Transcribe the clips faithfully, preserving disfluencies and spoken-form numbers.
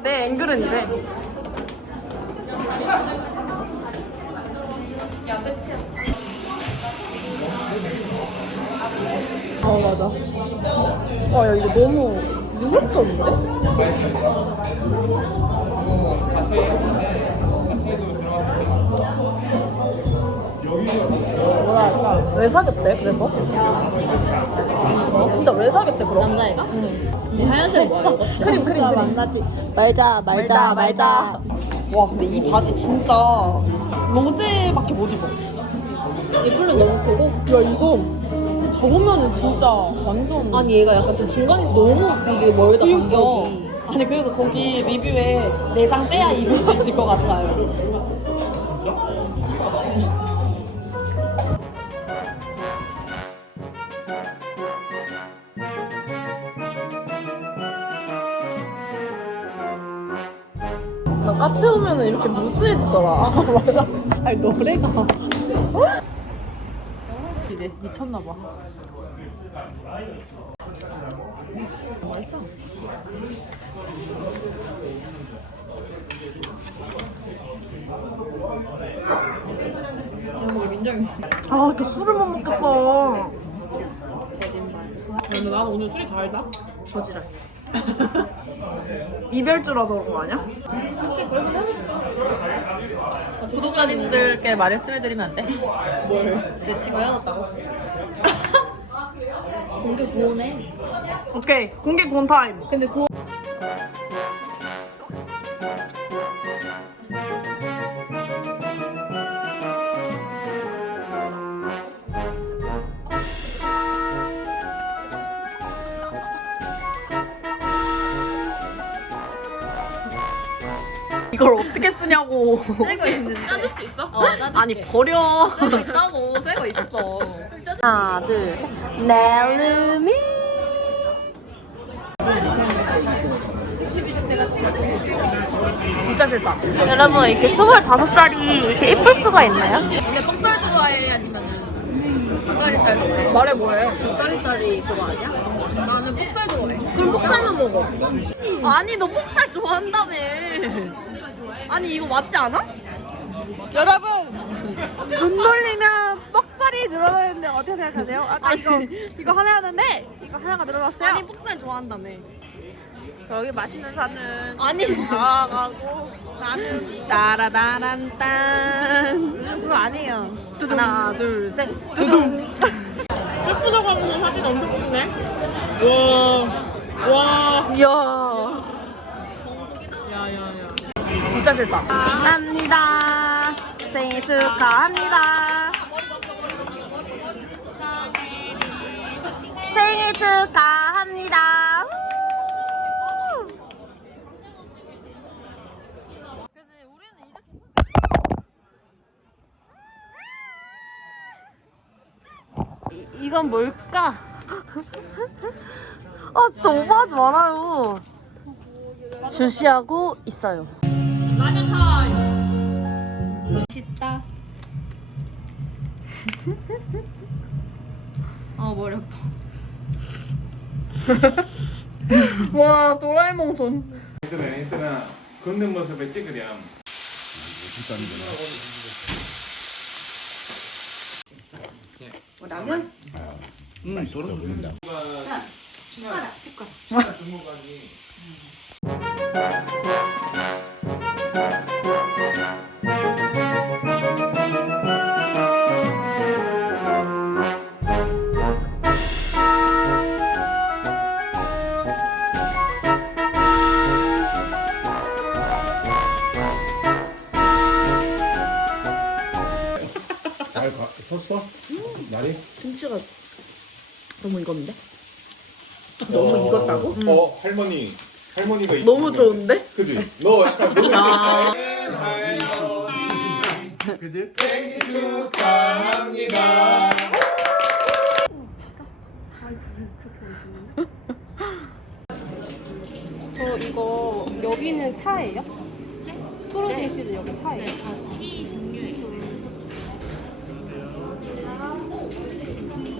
내 앵글은 이래. 야, 끝이야. 어 맞아. 아 야 이거 너무 위협적인데? 뭐랄까 왜 사겠대 그래서? 진짜 왜 사겠대 그럼? 남자애가? 응. 하얀색 뭐야? 크림 크림 크림. 만나지. 말자, 말자, 말자. 와 근데 이 바지 진짜 로제밖에 못 입어. 이 풀은 너무 크고. 야 이거 접으면은 진짜 완전. 아니 얘가 약간 좀 중간에서 너무 이게 멀다 그러니까. 간격이. 아니 그래서 거기 리뷰에 내장 빼야 입을 수 있을 것 같아요. 나 카페 오면은 이렇게 무주해지더라. 맞아. 아니 노래가. 이제 미쳤나봐. 맛있어. 제목이 민정이. 아 이렇게 술을 못 먹겠어. 거짓말. 근데 나는 오늘 술이 달다. 거짓말. 이별주라서 그런 거 아니야? 그치, 그러긴 하겠어. 구독자님들께 말씀해드리면 안 돼? 뭘? 내 친구 헤어졌다고? 공개 구호네. 오케이 공개 곤 타임. 근데 구호. 이걸 어떻게 쓰냐고. 새거 있는데 짜줄 수 있어? 어, 짜줄게. 아니 버려. 새거 있다고. 새거 있어. 하나 둘 셋. 넬루미. 진짜 싫다. 여러분 이렇게 스물다섯 살이 이렇게 예쁠 수가 있나요? 근데 똥살 좋아해? 아니면은 닭다리살 좋아해? 말해 뭐해? 닭다리살이 그거 아니야? 나는 볶살 좋아해. 그럼 볶살만 먹어. 아니 너 볶살 좋아한다며. 아니 이거 맞지 않아? 여러분 눈 돌리면 뻑살이 늘어나는데 어떻게 생각하세요? 아까 이거 이거 하나였는데 이거 하나가 늘어났어요. 아니 볶살 좋아한다며. 저기 맛있는 산은 아니. 다가가고 나는 따라다란딴. 그거 아니에요. 하나 둘 셋. 두둥. 예쁘다고 하면 사진 엄청 예쁘네. 와. 와. 이야. 야야야. 진짜 싫다. 합니다. 생일 축하합니다. 생일 축하합니다. 그치 우리는 이제 괜찮아. 이건 뭘까? 아 진짜 오버하지 말아요. 주시하고 있어요. 라면 타임. 맛있다. 어 머리 아파. 와 도라에몽 전. 얘들아 얘들아 걷는 모습을 찍으렴. 뭐 라면? 음, 소름 돋는다. 잘 가- 섰어? 날이? 김치가 너무 익었는데? 너무 익었다고? 어 할머니 할머니가 이- 너무 좋은데? 그지? 너 약간 노래 아. 그지? 생일 축하합니다. 저 이거 여기는 차예요? 프로틴 퓨즈 여기 차예요? 티 종류예요.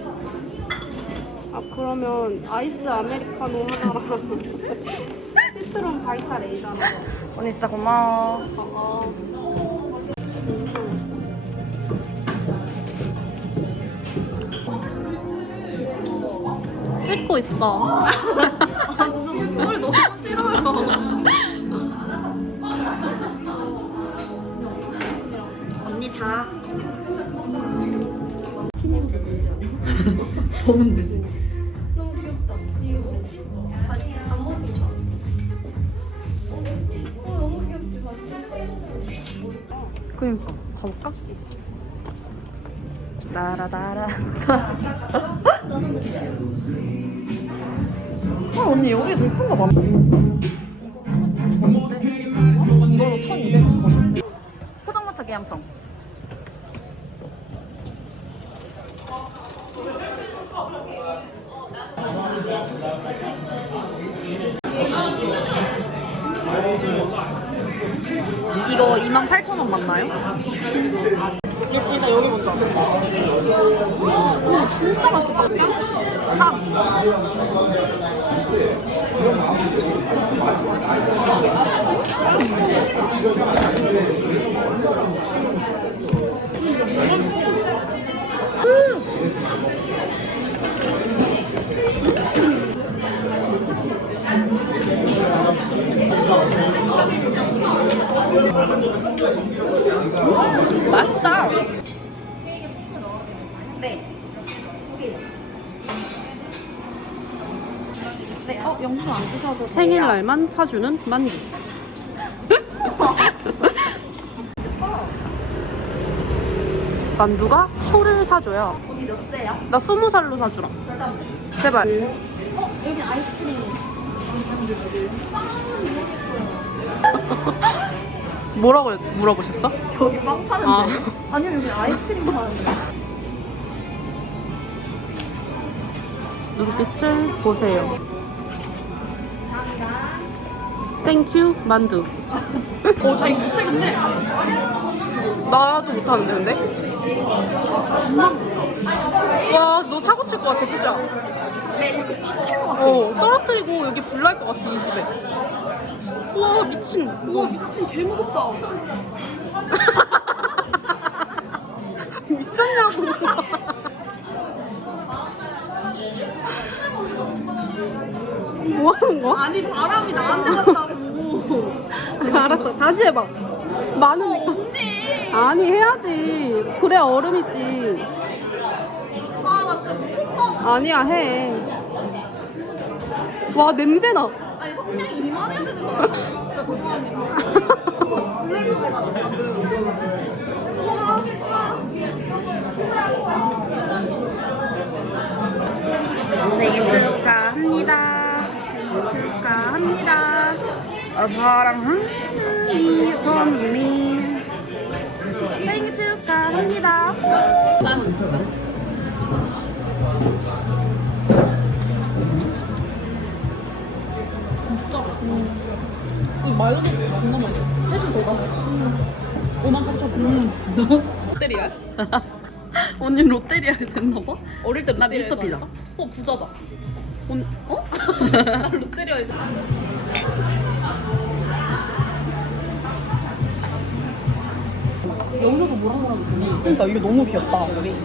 아 그러면 아이스 아메리카노 하나랑 시트론 바이탈 A잖아. 언니 진짜 고마워. 찍고 있어. 소리 너무 싫어요. 언니 자. 범죄지. 너무 귀엽다. 이거 뭐지? 바지 잠옷인가? 어 너무 귀엽지 바지. 그니까 가볼까? 나라나라. 아 언니 여기 더 큰가 봐. 이걸로 천이백 원. 포장마차 계약청. 이거 이만 팔천 원 맞나요? 일단 여기 먼저. 오 진짜 맛있다. 짠! 짠! 맛있다. 네. 네, 어, 영수 안 드셔도 생일날만 사주는 만두. 만두가 초를 사줘요. 언니 몇 세야? 나 스무 살로 사주라. 제발. 어 여기 아이스크림. 뭐라고 물어보셨어? 여기 빵 파는데? 아. 아니요 여기 아이스크림 파는데. 눈빛을 보세요. 땡큐 만두. 어, 나 이거 못하겠네. 나도 못하는데 근데? 와 너 사고 칠 것 같아 수지야. 네, 이거 파낼 것 같아. 어 떨어뜨리고 여기 불 날 것 같아 이 집에. 우와 미친. 우와, 미친, 개 무섭다. 미쳤냐고. 뭐 하는 거야? 아니, 바람이 나한테 갔다고. 알았어 다시 해봐. 많으니까. 언니. 아니 해야지. 그래야 어른이지. 아, 나 진짜 무섭다. 아니야 해. 와 냄새나. 아니, 성냥이 이만해야 되는 거야. 진짜 죄송합니다. 블랙으로 해가지고. 생일 축하합니다. 생일 축하합니다. 아, 사랑하는 이선민. 생일 축하합니다. 이 말도 존나 맛있어. 세줄 더 나. 오만 삼천 원. 롯데리아? 언니 롯데리아에서 했나봐? 어릴 때 나 롯데리아에서 미스터 피자. 왔어? 어, 부자다. 언, 어? 나 롯데리아에서. 여기서도 뭐라 뭐라고 되네. 그러니까 이게 너무 귀엽다 우리.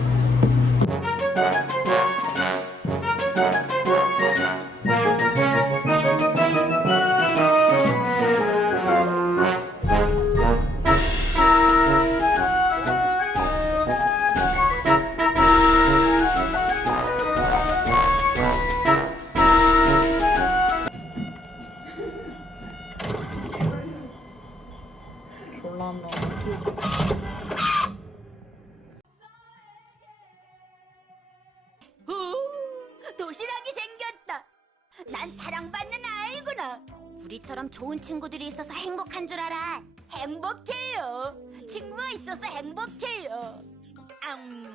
졸라한다. 도시락이 생겼다. 난 사랑받는 아이구나. 우리처럼 좋은 친구들이 있어서 행복한 줄 알아. 행복해요. 친구가 있어서 행복해요. 앙.